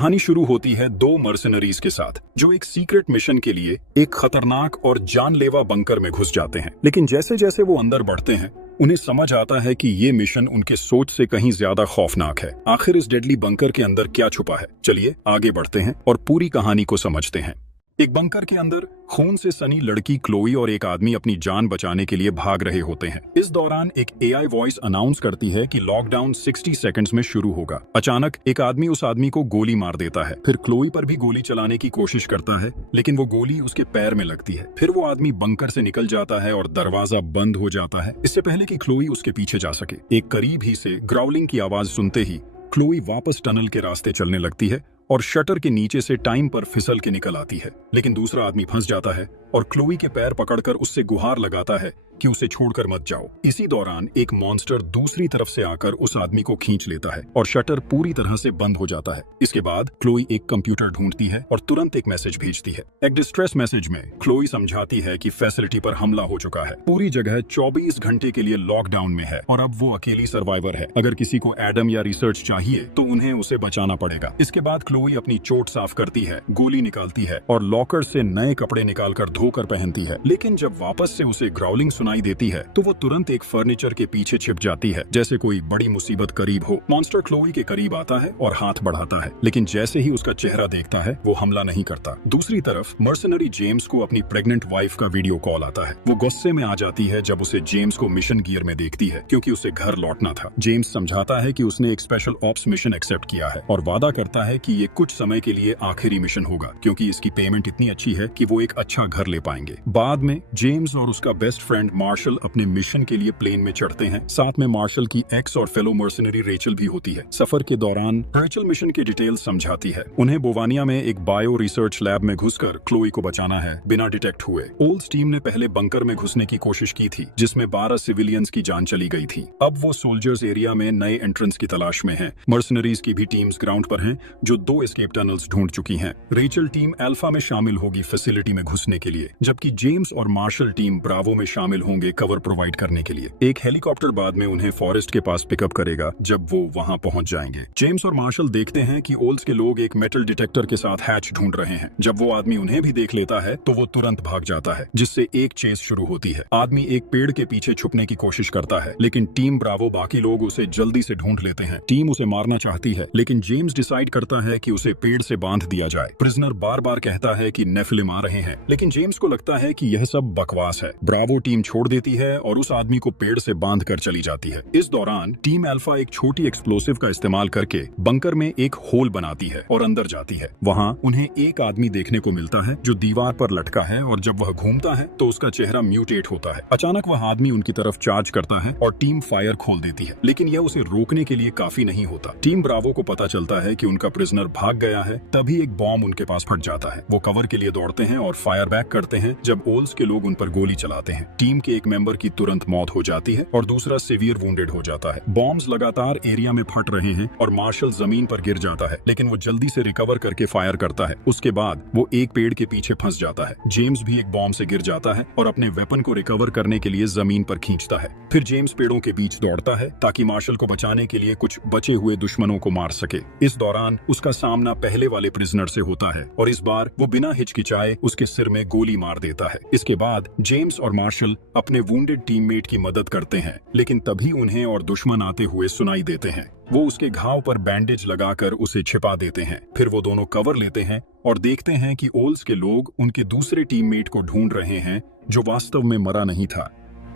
कहानी शुरू होती है दो मर्सनरीज के साथ जो एक सीक्रेट मिशन के लिए एक खतरनाक और जानलेवा बंकर में घुस जाते हैं। लेकिन जैसे जैसे वो अंदर बढ़ते हैं उन्हें समझ आता है कि ये मिशन उनके सोच से कहीं ज्यादा खौफनाक है। आखिर इस डेडली बंकर के अंदर क्या छुपा है, चलिए आगे बढ़ते हैं और पूरी कहानी को समझते हैं। एक बंकर के अंदर खून से सनी लड़की क्लोई और एक आदमी अपनी जान बचाने के लिए भाग रहे होते हैं। इस दौरान एक एआई वॉइस अनाउंस करती है कि लॉकडाउन 60 सेकंड्स में शुरू होगा। अचानक एक आदमी उस आदमी को गोली मार देता है, फिर क्लोई पर भी गोली चलाने की कोशिश करता है, लेकिन वो गोली उसके पैर में लगती है। फिर वो आदमी बंकर से निकल जाता है और दरवाजा बंद हो जाता है, इससे पहले कि क्लोई उसके पीछे जा सके। एक करीब ही से ग्राउलिंग की आवाज सुनते ही क्लोई वापस टनल के रास्ते चलने लगती है और शटर के नीचे से टाइम पर फिसल के निकल आती है। लेकिन दूसरा आदमी फंस जाता है और क्लोई के पैर पकड़कर उससे गुहार लगाता है कि उसे छोड़कर मत जाओ। इसी दौरान एक मॉन्स्टर दूसरी तरफ से आकर उस आदमी को खींच लेता है और शटर पूरी तरह से बंद हो जाता है। इसके बाद क्लोई एक कंप्यूटर ढूंढती है और तुरंत एक मैसेज भेजती है। एक डिस्ट्रेस मैसेज में क्लोई समझाती है कि फैसिलिटी पर हमला हो चुका है, पूरी जगह 24 घंटे के लिए लॉकडाउन में है और अब वो अकेली सर्वाइवर है। अगर किसी को एडम या रिसर्च चाहिए तो उन्हें उसे बचाना पड़ेगा। इसके बाद क्लोई अपनी चोट साफ करती है, गोली निकालती है और लॉकर से नए कपड़े निकालकर धोकर पहनती है। लेकिन जब वापस से उसे ग्राउलिंग सुनाई देती है तो वो तुरंत एक फर्नीचर के पीछे छिप जाती है, जैसे कोई बड़ी मुसीबत करीब हो। मॉन्स्टर क्लोई के करीब आता है और हाथ बढ़ाता है, लेकिन जैसे ही उसका चेहरा देखता है वो हमला नहीं करता। दूसरी तरफ मर्सनरी जेम्स को अपनी प्रेग्नेंट वाइफ का वीडियो कॉल आता है। वो गुस्से में आ जाती है जब उसे जेम्स को मिशन गियर में देखती है, क्योंकि उसे घर लौटना था। जेम्स समझाता है कि उसने एक स्पेशल ऑप्स मिशन एक्सेप्ट किया है और वादा करता है कि ये कुछ समय के लिए आखिरी मिशन होगा, क्योंकि इसकी पेमेंट इतनी अच्छी है कि वो एक अच्छा घर ले पाएंगे। बाद में जेम्स और उसका बेस्ट फ्रेंड मार्शल अपने मिशन के लिए प्लेन में चढ़ते हैं। साथ में मार्शल की एक्स और फेलो मर्सनरी रेचल भी होती है। सफर के दौरान रेचल मिशन के डिटेल्स समझाती है। उन्हें बोवानिया में एक बायो रिसर्च लैब में घुसकर क्लोई को बचाना है बिना डिटेक्ट हुए। ओल्स टीम ने पहले बंकर में घुसने की कोशिश की थी, जिसमें 12 सिविलियंस की जान चली गई थी। अब वो सोल्जर्स एरिया में नए एंट्रेंस की तलाश में हैं। मर्सनरीज की भी टीम्स ग्राउंड पर हैं, जो 2 एस्केप टनल्स ढूंढ चुकी हैं। रेचल टीम अल्फा में शामिल होगी फैसिलिटी में घुसने के लिए, जबकि जेम्स और मार्शल टीम ब्रावो में शामिल होंगे कवर प्रोवाइड करने के लिए। एक हेलीकॉप्टर बाद में उन्हें फॉरेस्ट के पास पिकअप करेगा जब वो वहां पहुंच जाएंगे। जेम्स और मार्शल देखते हैं कि ओल्स के लोग एक मेटल डिटेक्टर के साथ हैच ढूंढ रहे हैं। जब वो आदमी उन्हें भी देख लेता है तो वो तुरंत भाग जाता है, जिससे एक चेस शुरू होती है। आदमी एक पेड़ के पीछे छुपने की कोशिश करता है, लेकिन टीम ब्रावो बाकी लोग उसे जल्दी से ढूंढ लेते हैं। टीम उसे मारना चाहती है, लेकिन जेम्स डिसाइड करता है कि उसे पेड़ से बांध दिया जाए। प्रिजनर बार बार कहता है कि नेफिलिम आ रहे हैं, लेकिन जेम्स को लगता है कि यह सब बकवास है। ब्रावो टीम छोड़ देती है और उस आदमी को पेड़ से बांध कर चली जाती है। इस दौरान टीम अल्फा एक छोटी एक्सप्लोसिव का इस्तेमाल करके बंकर में एक होल बनाती है और अंदर जाती है। वहाँ उन्हें एक आदमी देखने को मिलता है जो दीवार पर लटका है, और जब वह घूमता है तो उसका चेहरा म्यूटेट होता है। अचानक वह आदमी उनकी तरफ चार्ज करता है और टीम फायर खोल देती है, लेकिन यह उसे रोकने के लिए काफी नहीं होता। टीम ब्रावो को पता चलता है कि उनका प्रिजनर भाग गया है, तभी एक बॉम्ब उनके पास फट जाता है। वो कवर के लिए दौड़ते हैं और फायर बैक करते हैं जब ओल्स के लोग उन पर गोली चलाते हैं। टीम के एक मेंबर की तुरंत मौत हो जाती है और दूसरा सीवियर वुंडेड हो जाता है। बॉम्ब्स लगातार एरिया में फट रहे हैं और मार्शल जमीन पर गिर जाता है, लेकिन वो जल्दी से रिकवर करके फायर करता है। उसके बाद वो एक पेड़ के पीछे फंस जाता है। जेम्स भी एक बॉम्ब से गिर जाता है और अपने वेपन को रिकवर करने के लिए जमीन पर खींचता है। फिर जेम्स पेड़ों के बीच दौड़ता है ताकि मार्शल को बचाने के लिए कुछ बचे हुए दुश्मनों को मार सके। इस दौरान उसका सामना पहले वाले प्रिजनर से होता है और इस बार वो बिना हिचकिचाए उसके सिर में गोली मार देता है। इसके बाद जेम्स और मार्शल अपने वुंडेड टीममेट की मदद करते हैं, लेकिन तभी उन्हें और दुश्मन आते हुए सुनाई देते हैं। वो उसके घाव पर बैंडेज लगाकर उसे छिपा देते हैं। फिर वो दोनों कवर लेते हैं और देखते हैं कि ओल्स के लोग उनके दूसरे टीममेट को ढूंढ रहे हैं, जो वास्तव में मरा नहीं था,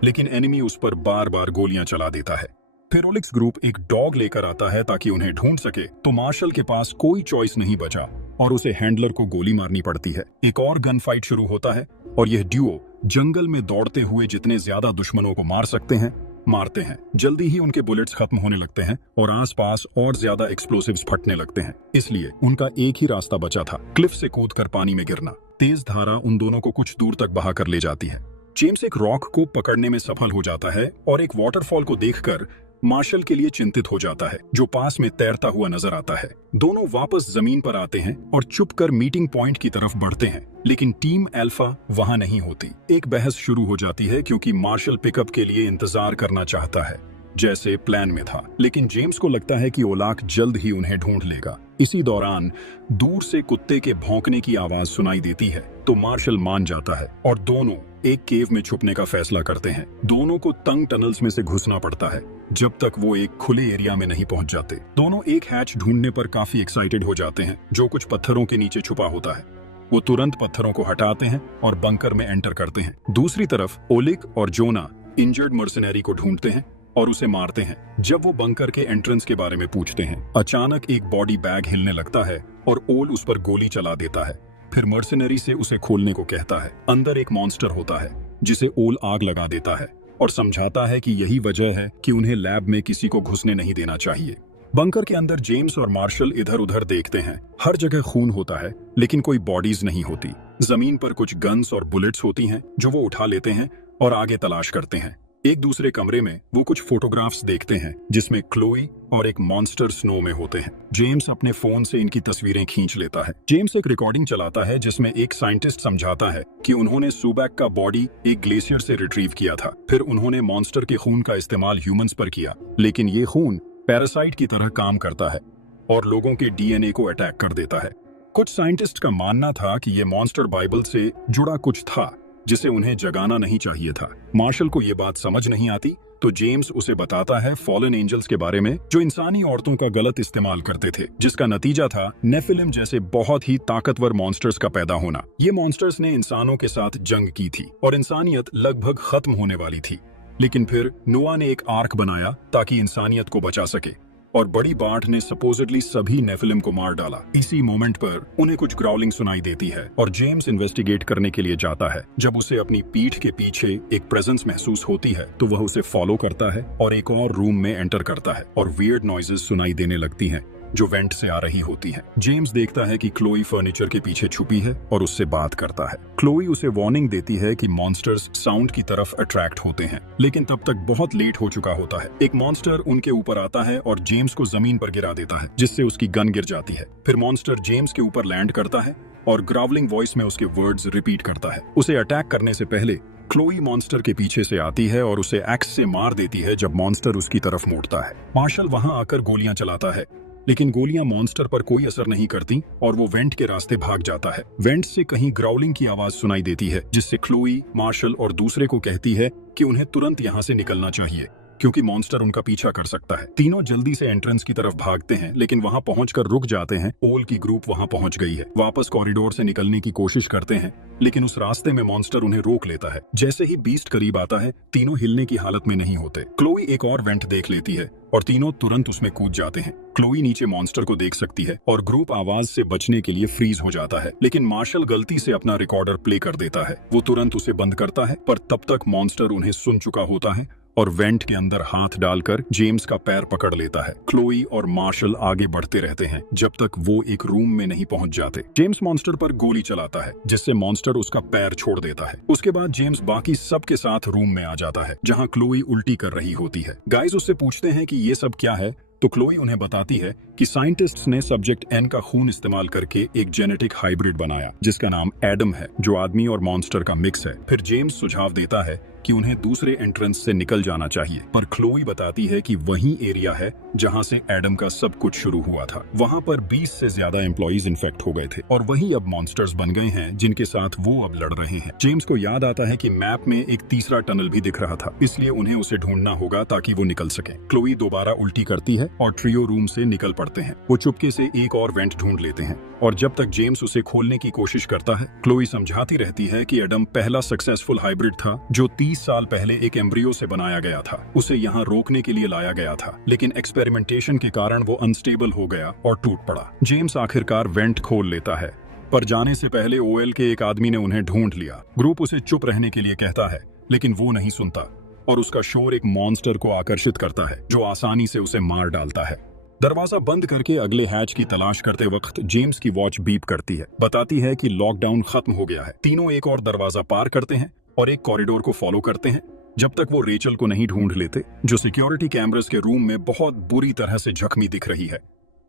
लेकिन एनिमी उस पर बार बार गोलियां चला देता है। फिर ओलिक्स ग्रुप एक डॉग लेकर आता है ताकि उन्हें ढूंढ सके, तो मार्शल के पास कोई चॉइस नहीं बचा और उसे हैंडलर को गोली मारनी पड़ती है। एक और गन फाइट शुरू होता है और यह ड्यूओ जंगल में दौड़ते हुए जितने ज्यादा दुश्मनों को मार सकते हैं मारते हैं। जल्दी ही उनके बुलेट्स खत्म होने लगते हैं और आसपास और ज्यादा एक्सप्लोसिव्स फटने लगते हैं। इसलिए उनका एक ही रास्ता बचा था, क्लिफ से कूदकर पानी में गिरना। तेज धारा उन दोनों को कुछ दूर तक बहा कर ले जाती है। जेम्स एक रॉक को पकड़ने में सफल हो जाता है और एक वाटरफॉल को देखकर मार्शल के लिए चिंतित हो जाता है, जो पास में तैरता हुआ नजर आता है। दोनों वापस जमीन पर आते हैं और चुपकर मीटिंग पॉइंट की तरफ बढ़ते हैं, लेकिन टीम अल्फा वहां नहीं होती। एक बहस शुरू हो जाती है क्योंकि मार्शल पिकअप के लिए इंतजार करना चाहता है, जैसे प्लान में था, लेकिन जेम्स को लगता है कि ओलाक जल्द ही उन्हें ढूंढ लेगा। इसी दौरान दूर से कुत्ते के भौंकने की आवाज सुनाई देती है तो मार्शल मान जाता है और दोनों एक केव में छुपने का फैसला करते हैं। दोनों को तंग टनल्स में से घुसना पड़ता है जब तक वो एक खुले एरिया में नहीं पहुंच जाते। दोनों एक हैच ढूंढने पर काफी एक्साइटेड हो जाते हैं जो कुछ पत्थरों के नीचे छुपा होता है। वो तुरंत पत्थरों को हटाते हैं और बंकर में एंटर करते हैं। दूसरी तरफ ओलिक और जोना इंजर्ड मर्सनरी को ढूंढते हैं और उसे मारते हैं। जब वो बंकर के एंट्रेंस के बारे में पूछते हैं, अचानक एक बॉडी बैग हिलने लगता है और ओल उस पर गोली चला देता है। फिर मर्सनरी से उसे खोलने को कहता है। अंदर एक मॉन्स्टर होता है जिसे ओल आग लगा देता है और समझाता है कि यही वजह है कि उन्हें लैब में किसी को घुसने नहीं देना चाहिए। बंकर के अंदर जेम्स और मार्शल इधर उधर देखते हैं। हर जगह खून होता है लेकिन कोई बॉडीज नहीं होती। जमीन पर कुछ गन्स और बुलेट्स होती हैं जो वो उठा लेते हैं और आगे तलाश करते हैं। एक दूसरे कमरे में वो कुछ फोटोग्राफ्स देखते हैं जिसमें क्लोई और एक मॉन्स्टर स्नो में होते हैं। जेम्स अपने फोन से इनकी तस्वीरें खींच लेता है। जेम्स एक रिकॉर्डिंग चलाता है जिसमें एक साइंटिस्ट समझाता है कि उन्होंने सूबैक का बॉडी एक ग्लेशियर से रिट्रीव किया था। फिर उन्होंने मॉन्स्टर के खून का इस्तेमाल ह्यूमंस पर किया, लेकिन ये खून पैरासाइट की तरह काम करता है और लोगों के डीएनए को अटैक कर देता है। कुछ साइंटिस्ट का मानना था कि ये मॉन्स्टर बाइबल से जुड़ा कुछ था जिसे उन्हें जगाना नहीं चाहिए था। मार्शल को ये बात समझ नहीं आती तो जेम्स उसे बताता है फॉलन एंजल्स के बारे में जो इंसानी औरतों का गलत इस्तेमाल करते थे, जिसका नतीजा था नेफिलिम जैसे बहुत ही ताकतवर मॉन्स्टर्स का पैदा होना। ये मॉन्स्टर्स ने इंसानों के साथ जंग की थी और इंसानियत लगभग खत्म होने वाली थी। लेकिन फिर नोआ ने एक आर्क बनाया ताकि इंसानियत को बचा सके और बड़ी बाढ़ ने सपोजिटली सभी नेफिलिम को मार डाला। इसी मोमेंट पर उन्हें कुछ ग्राउलिंग सुनाई देती है और जेम्स इन्वेस्टिगेट करने के लिए जाता है। जब उसे अपनी पीठ के पीछे एक प्रेजेंस महसूस होती है तो वह उसे फॉलो करता है और एक और रूम में एंटर करता है और वियर्ड नॉइजेस सुनाई देने लगती हैं जो वेंट से आ रही होती है। जेम्स देखता है कि क्लोई फर्नीचर के पीछे छुपी है और उससे बात करता है। क्लोई उसे वार्निंग देती है कि मॉन्स्टर्स साउंड की तरफ अट्रैक्ट होते हैं, लेकिन तब तक बहुत लेट हो चुका होता है। एक मॉन्स्टर उनके ऊपर आता है और जेम्स को जमीन पर गिरा देता है जिससे उसकी गन गिर जाती है। फिर मॉन्स्टर जेम्स के ऊपर लैंड करता है और ग्रावलिंग वॉइस में उसके वर्ड्स रिपीट करता है। उसे अटैक करने से पहले क्लोई मॉन्स्टर के पीछे से आती है और उसे एक्स से मार देती है जब मॉन्स्टर उसकी तरफ मुड़ता है। मार्शल वहां आकर गोलियां चलाता है लेकिन गोलियां मॉन्स्टर पर कोई असर नहीं करती और वो वेंट के रास्ते भाग जाता है। वेंट से कहीं ग्राउलिंग की आवाज सुनाई देती है जिससे क्लोई, मार्शल और दूसरे को कहती है कि उन्हें तुरंत यहाँ से निकलना चाहिए क्योंकि मॉन्स्टर उनका पीछा कर सकता है। तीनों जल्दी से एंट्रेंस की तरफ भागते हैं लेकिन वहां पहुंचकर रुक जाते हैं। ओल की ग्रुप वहां पहुंच गई है। वापस कॉरिडोर से निकलने की कोशिश करते हैं लेकिन उस रास्ते में मॉन्स्टर उन्हें रोक लेता है। जैसे ही बीस्ट करीब आता है तीनों हिलने की हालत में नहीं होते। क्लोई एक और वेंट देख लेती है और तीनों तुरंत उसमें कूद जाते हैं। क्लोई नीचे मॉन्स्टर को देख सकती है और ग्रुप आवाज से बचने के लिए फ्रीज हो जाता है, लेकिन मार्शल गलती से अपना रिकॉर्डर प्ले कर देता है। वो तुरंत उसे बंद करता है पर तब तक मॉन्स्टर उन्हें सुन चुका होता है और वेंट के अंदर हाथ डालकर जेम्स का पैर पकड़ लेता है। क्लोई और मार्शल आगे बढ़ते रहते हैं जब तक वो एक रूम में नहीं पहुंच जाते। जेम्स मॉन्स्टर पर गोली चलाता है जिससे मॉन्स्टर उसका पैर छोड़ देता है। उसके बाद जेम्स बाकी सब के साथ रूम में आ जाता है जहां क्लोई उल्टी कर रही होती है। गाइस उससे पूछते हैं कि ये सब क्या है तो क्लोई उन्हें बताती है कि साइंटिस्ट्स ने सब्जेक्ट एन का खून इस्तेमाल करके एक जेनेटिक हाइब्रिड बनाया जिसका नाम एडम है जो आदमी और मॉन्स्टर का मिक्स है। फिर जेम्स सुझाव देता है कि उन्हें दूसरे एंट्रेंस से निकल जाना चाहिए पर क्लोई बताती है कि वही एरिया है जहां से एडम का सब कुछ शुरू हुआ था। वहां पर 20 से ज्यादा एम्प्लॉइज इन्फेक्ट हो गए थे और वही अब मॉन्स्टर्स बन गए हैं जिनके साथ वो अब लड़ रहे हैं। जेम्स को याद आता है कि मैप में एक तीसरा टनल भी दिख रहा था, इसलिए उन्हें उसे ढूंढना होगा ताकि वो निकल सके। क्लोई दोबारा उल्टी करती है और ट्रियो रूम से निकल पड़ते हैं। वो चुपके से एक और वेंट ढूंढ लेते हैं और जब तक जेम्स उसे खोलने की कोशिश करता है क्लोई समझाती रहती है कि एडम पहला सक्सेसफुल हाइब्रिड था जो 30 साल पहले एक एम्ब्रियो से बनाया गया था। उसे यहाँ रोकने के लिए लाया गया था लेकिन एक्सपेरिमेंटेशन के कारण वो अनस्टेबल हो गया और टूट पड़ा। जेम्स आखिरकार वेंट खोल लेता है पर जाने से पहले ओएल के एक आदमी ने उन्हें ढूंढ लिया। ग्रुप उसे चुप रहने के लिए कहता है लेकिन वो नहीं सुनता और उसका शोर एक मॉन्स्टर को आकर्षित करता है जो आसानी से उसे मार डालता है। दरवाजा बंद करके अगले हैच की तलाश करते वक्त जेम्स की वॉच बीप करती है, बताती है कि लॉकडाउन खत्म हो गया है। तीनों एक और दरवाजा पार करते हैं और एक कॉरिडोर को फॉलो करते हैं जब तक वो रेचल को नहीं ढूंढ लेते जो सिक्योरिटी कैमरास के रूम में बहुत बुरी तरह से जख्मी दिख रही है।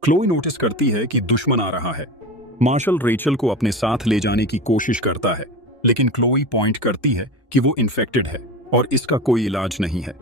क्लोई नोटिस करती है कि दुश्मन आ रहा है। मार्शल रेचल को अपने साथ ले जाने की कोशिश करता है लेकिन क्लोई पॉइंट करती है कि वो इन्फेक्टेड है और इसका कोई इलाज नहीं है।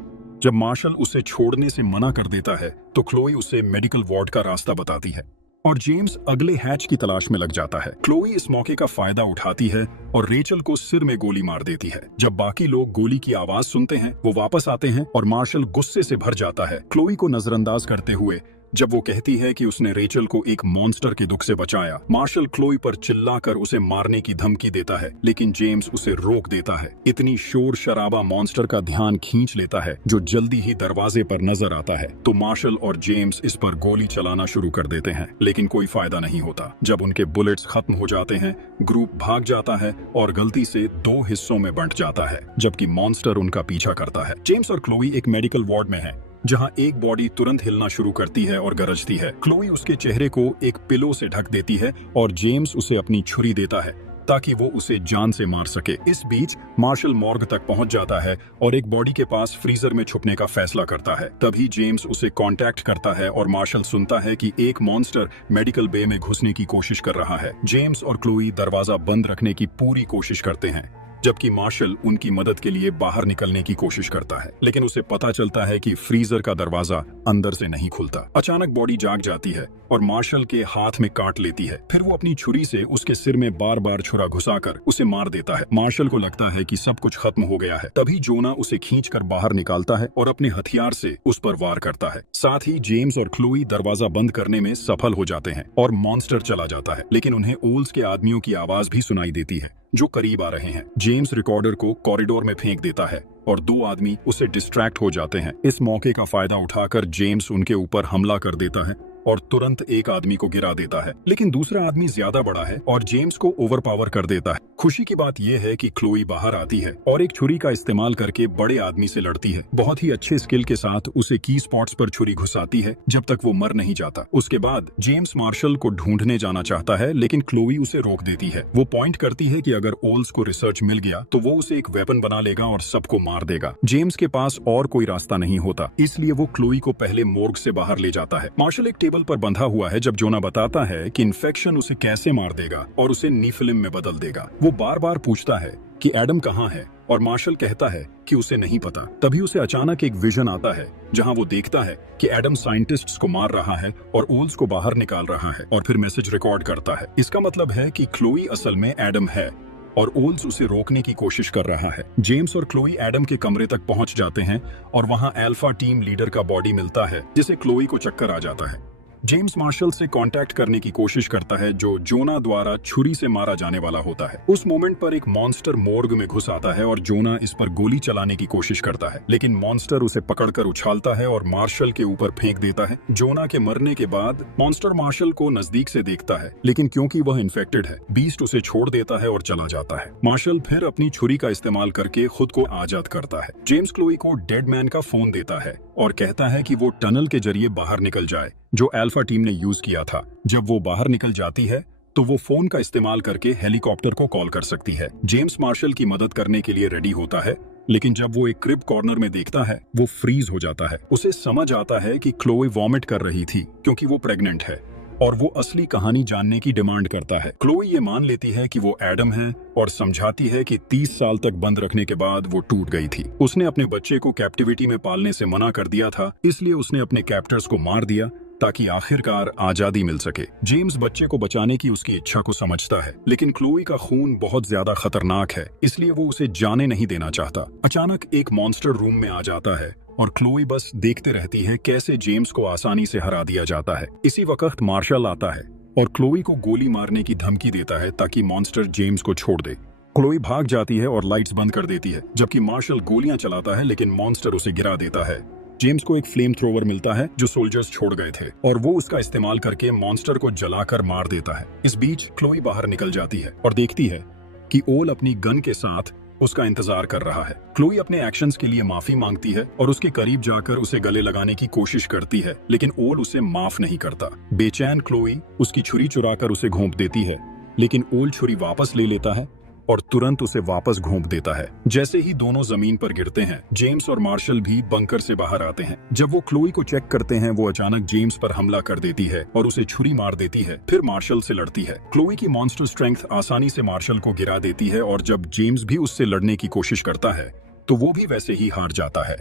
जब मार्शल उसे छोड़ने से मना कर देता है तो क्लोई उसे मेडिकल वार्ड का रास्ता बताती है। और जेम्स अगले हैच की तलाश में लग जाता है। क्लोई इस मौके का फायदा उठाती है और रेचल को सिर में गोली मार देती है। जब बाकी लोग गोली की आवाज सुनते हैं, वो वापस आते हैं और मार्शल गुस्से से भर जाता है, क्लोई को नजरअंदाज करते हुए। जब वो कहती है कि उसने रेचल को एक मॉन्स्टर के दुख से बचाया, मार्शल क्लोई पर चिल्लाकर उसे मारने की धमकी देता है, लेकिन जेम्स उसे रोक देता है। इतनी शोर शराबा मॉन्स्टर का ध्यान खींच लेता है जो जल्दी ही दरवाजे पर नजर आता है, तो मार्शल और जेम्स इस पर गोली चलाना शुरू कर देते हैं, लेकिन कोई फायदा नहीं होता। जब उनके बुलेट्स खत्म हो जाते हैं, ग्रुप भाग जाता है और गलती से 2 हिस्सों में बंट जाता है, जबकि मॉन्स्टर उनका पीछा करता है। जेम्स और क्लोई एक मेडिकल वार्ड में है, जहां एक बॉडी तुरंत हिलना शुरू करती है और गरजती है। क्लोई उसके चेहरे को एक पिलो से ढक देती है और जेम्स उसे अपनी छुरी देता है ताकि वो उसे जान से मार सके। इस बीच मार्शल मॉर्ग तक पहुंच जाता है और एक बॉडी के पास फ्रीजर में छुपने का फैसला करता है। तभी जेम्स उसे कांटेक्ट करता है और मार्शल सुनता है कि एक मॉन्स्टर मेडिकल बे में घुसने की कोशिश कर रहा है। जेम्स और क्लोई दरवाजा बंद रखने की पूरी कोशिश करते हैं, जबकि मार्शल उनकी मदद के लिए बाहर निकलने की कोशिश करता है, लेकिन उसे पता चलता है कि फ्रीजर का दरवाजा अंदर से नहीं खुलता। अचानक बॉडी जाग जाती है और मार्शल के हाथ में काट लेती है। फिर वो अपनी छुरी से उसके सिर में बार बार छुरा घुसाकर उसे मार देता है। मार्शल को लगता है कि सब कुछ खत्म हो गया है। तभी जोना उसे खींचकर बाहर निकालता है और अपने हथियार से उस पर वार करता है। साथ ही जेम्स और क्लोई दरवाजा बंद करने में सफल हो जाते हैं और मॉन्स्टर चला जाता है, लेकिन उन्हें ओल्स के आदमियों की आवाज भी सुनाई देती है जो करीब आ रहे हैं। जेम्स रिकॉर्डर को कॉरिडोर में फेंक देता है और 2 आदमी उससे डिस्ट्रैक्ट हो जाते हैं। इस मौके का फायदा उठाकर जेम्स उनके ऊपर हमला कर देता है और तुरंत एक आदमी को गिरा देता है, लेकिन दूसरा आदमी ज्यादा बड़ा है और जेम्स को ओवरपावर कर देता है। खुशी की बात यह है कि क्लोई बाहर आती है और एक छुरी का इस्तेमाल करके बड़े आदमी से लड़ती है। बहुत ही अच्छे स्किल के साथ उसे की स्पॉट्स पर छुरी घुसाती है जब तक वो मर नहीं जाता। उसके बाद जेम्स मार्शल को ढूंढने जाना चाहता है, लेकिन क्लोई उसे रोक देती है। वो पॉइंट करती है कि अगर ओल्स को रिसर्च मिल गया तो वो उसे एक वेपन बना लेगा और सबको मार देगा। जेम्स के पास और कोई रास्ता नहीं होता, इसलिए वो क्लोई को पहले मोर्ग से बाहर ले जाता है। मार्शल एक टेबल पर बंधा हुआ है जब जोना बताता है कि इन्फेक्शन उसे कैसे मार देगा और उसे नीफिलिम में बदल देगा। वो बार बार पूछता है कि एडम कहाँ है और मार्शल कहता है कि उसे नहीं पता। तभी उसे अचानक एक विजन आता है जहां वो देखता है कि एडम साइंटिस्ट्स को मार रहा है और ओल्स को बाहर निकाल रहा है, और फिर मैसेज रिकॉर्ड करता है। इसका मतलब है कि क्लोई असल में एडम है और ओल्स उसे रोकने की कोशिश कर रहा है। जेम्स और क्लोई एडम के कमरे तक पहुंच जाते हैं और वहां अल्फा टीम लीडर का बॉडी मिलता है, जिसे क्लोई को चक्कर आ जाता है। जेम्स मार्शल से कांटेक्ट करने की कोशिश करता है जो जोना द्वारा छुरी से मारा जाने वाला होता है। उस मोमेंट पर एक मॉन्स्टर मोर्ग में घुस आता है और जोना इस पर गोली चलाने की कोशिश करता है, लेकिन मॉन्स्टर उसे पकड़कर उछालता है और मार्शल के ऊपर फेंक देता है। जोना के मरने के बाद मॉन्स्टर मार्शल को नजदीक से देखता है, लेकिन क्योंकि वह इन्फेक्टेड है, बीस्ट उसे छोड़ देता है और चला जाता है। मार्शल फिर अपनी छुरी का इस्तेमाल करके खुद को आजाद करता है। जेम्स क्लोई को डेड मैन का फोन देता है और कहता है कि वो टनल के जरिए बाहर निकल जाए जो अल्फा टीम ने यूज किया था। जब वो बाहर निकल जाती है तो वो फोन का इस्तेमाल करके हेलीकॉप्टर को कॉल कर सकती है। जेम्स मार्शल की मदद करने के लिए रेडी होता है, लेकिन जब वो एक क्रिब कॉर्नर में देखता है वो फ्रीज हो जाता है। उसे समझ आता है कि क्लोई वॉमिट कर रही थी क्योंकि वो प्रेग्नेंट है और वो असली कहानी जानने की डिमांड करता है। क्लोई ये मान लेती है कि वो एडम है और समझाती है कि 30 साल तक बंद रखने के बाद वो टूट गई थी। उसने अपने बच्चे को कैप्टिविटी में पालने से मना कर दिया था, इसलिए उसने अपने कैप्टर्स को मार दिया ताकि आखिरकार आजादी मिल सके। जेम्स बच्चे को बचाने की उसकी इच्छा को समझता है, लेकिन क्लोई का खून बहुत ज्यादा खतरनाक है, इसलिए वो उसे जाने नहीं देना चाहता। अचानक एक मॉन्स्टर रूम में आ जाता है और क्लोई बस देखते रहती है कैसे जेम्स को आसानी से हरा दिया जाता है। इसी वक्त मार्शल आता है और क्लोई को गोली मारने की धमकी देता है ताकि मॉन्स्टर जेम्स को छोड़ दे। क्लोई भाग जाती है और लाइट्स बंद कर देती है, जबकि मार्शल गोलियां चलाता है, लेकिन मॉन्स्टर उसे गिरा देता है। जेम्स को एक फ्लेम थ्रोवर मिलता है जो सोल्जर्स छोड़ गए थे और वो उसका इस्तेमाल करके मॉन्स्टर को जलाकर मार देता है। इस बीच क्लोई बाहर निकल जाती है और देखती है कि ओल अपनी गन के साथ उसका इंतजार कर रहा है। क्लोई अपने एक्शंस के लिए माफी मांगती है और उसके करीब जाकर उसे गले लगाने की कोशिश करती है, लेकिन ओल उसे माफ नहीं करता। बेचैन क्लोई उसकी छुरी चुराकर उसे घोंप देती है, लेकिन ओल छुरी वापस ले लेता है और तुरंत उसे वापस घोंप देता है। जैसे ही दोनों जमीन पर गिरते हैं, जेम्स और मार्शल भी बंकर से बाहर आते हैं। जब वो क्लोई को चेक करते हैं, वो अचानक जेम्स पर हमला कर देती है और उसे छुरी मार देती है, फिर मार्शल से लड़ती है। क्लोई की मॉन्स्टर स्ट्रेंथ आसानी से मार्शल को गिरा देती है और जब जेम्स भी उससे लड़ने की कोशिश करता है तो वो भी वैसे ही हार जाता है।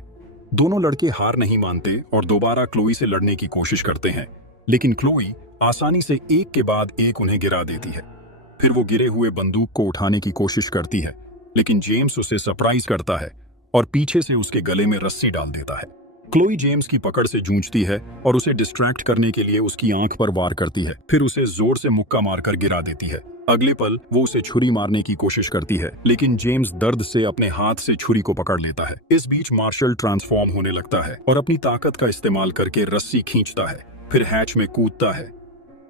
दोनों लड़के हार नहीं मानते और दोबारा क्लोई से लड़ने की कोशिश करते हैं, लेकिन क्लोई आसानी से एक के बाद एक उन्हें गिरा देती है। फिर वो गिरे हुए बंदूक को उठाने की कोशिश करती है, लेकिन जेम्स उसे सरप्राइज करता है और पीछे से उसके गले में रस्सी डाल देता है। क्लोई जेम्स की पकड़ से जूझती है और उसे डिस्ट्रैक्ट करने के लिए उसकी आंख पर वार करती है, फिर उसे जोर से मुक्का मारकर गिरा देती है। अगले पल वो उसे छुरी मारने की कोशिश करती है, लेकिन जेम्स दर्द से अपने हाथ से छुरी को पकड़ लेता है। इस बीच मार्शल ट्रांसफॉर्म होने लगता है और अपनी ताकत का इस्तेमाल करके रस्सी खींचता है, फिर हैच में कूदता है।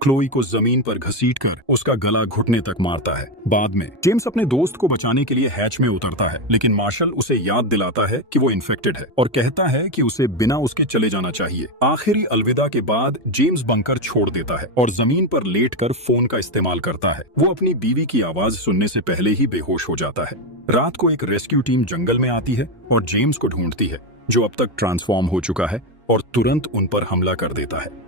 क्लोई को जमीन पर घसीटकर उसका गला घुटने तक मारता है। बाद में जेम्स अपने दोस्त को बचाने के लिए हैच में उतरता है, लेकिन मार्शल उसे याद दिलाता है कि वो इन्फेक्टेड है और कहता है कि उसे बिना उसके चले जाना चाहिए। आखिरी अलविदा के बाद जेम्स बंकर छोड़ देता है और जमीन पर लेटकर फोन का इस्तेमाल करता है। वो अपनी बीवी की आवाज सुनने से पहले ही बेहोश हो जाता है। रात को एक रेस्क्यू टीम जंगल में आती है और जेम्स को ढूंढती है, जो अब तक ट्रांसफॉर्म हो चुका है और तुरंत उन पर हमला कर देता है।